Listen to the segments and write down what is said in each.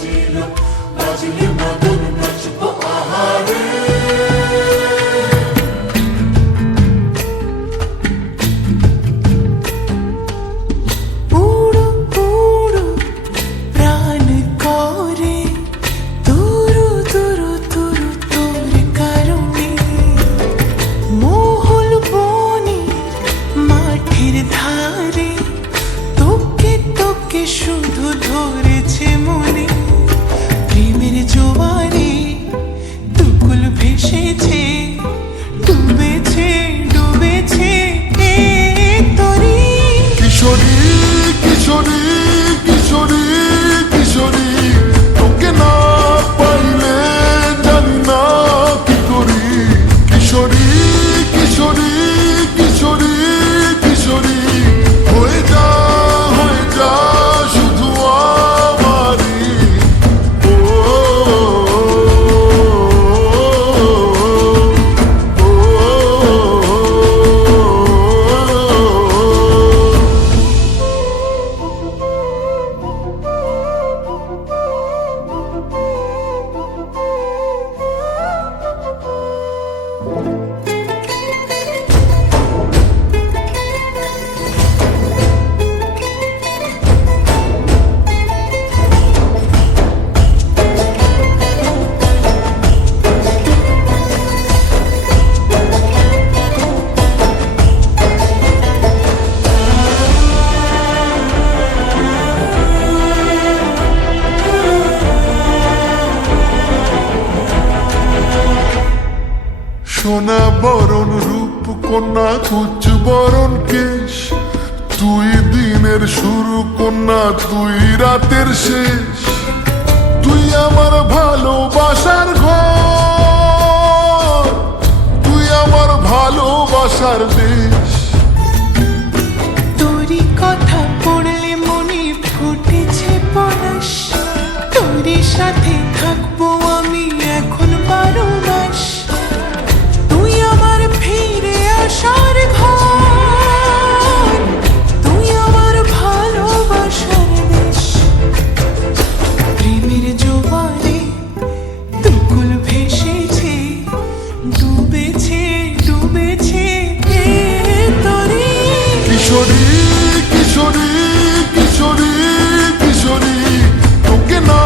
বাজিলো বাজলে মদন নাচবো আহারে। শুধু ধরেছে মনে প্রেমের জোয়ারে দুকুল ভেসেছে ডুবেছে ডুবেছে এ তরি। কিশোরী কিশোরী কিশোরী কিশোরী তোকে না পাইলে জানি না কি করি। কিশোরী কিশোরী কিশোরী কিশোরী হয়ে যা শুধু আমারই। ও সোনা বরণ রূপ কন্যা কুচ বরণ কেশ, তুই দিনের শুরু কন্যা তুই রাতের শেষ। তুই আমার ভালোবাসার ঘর, তুই আমার ভালোবাসার দেশ। তোরই কথা পড়লে মনে ফুটেছে পরশ, তোরই সাথে থাকবো আমি এখন 12 মাস। তুই আমার ফিরে আসার ঘর, তুই আমার ভালোবাসার দেশ। প্রেমের জোয়ারে দুকুল ভেসেছে ডুবেছে ডুবেছে এ তরি। কিশোরী কিশোরী কিশোরী কিশোরী তোকে না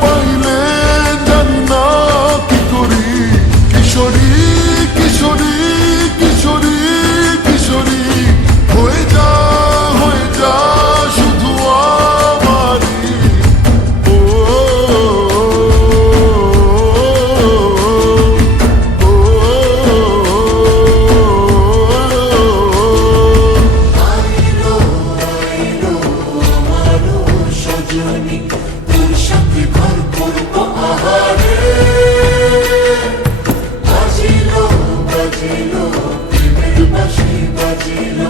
পাইলে জানি না কি করি। কিশোরী কিশোরী কিশোরী কিশোরী হয়ে যা শুধু আমারই। ও আইলো আইলো আমারো সজনী, তোর সাথে ঘর করবো আহারে। বাজিলো বাজিলো প্রেমের বাঁশি বাজিলো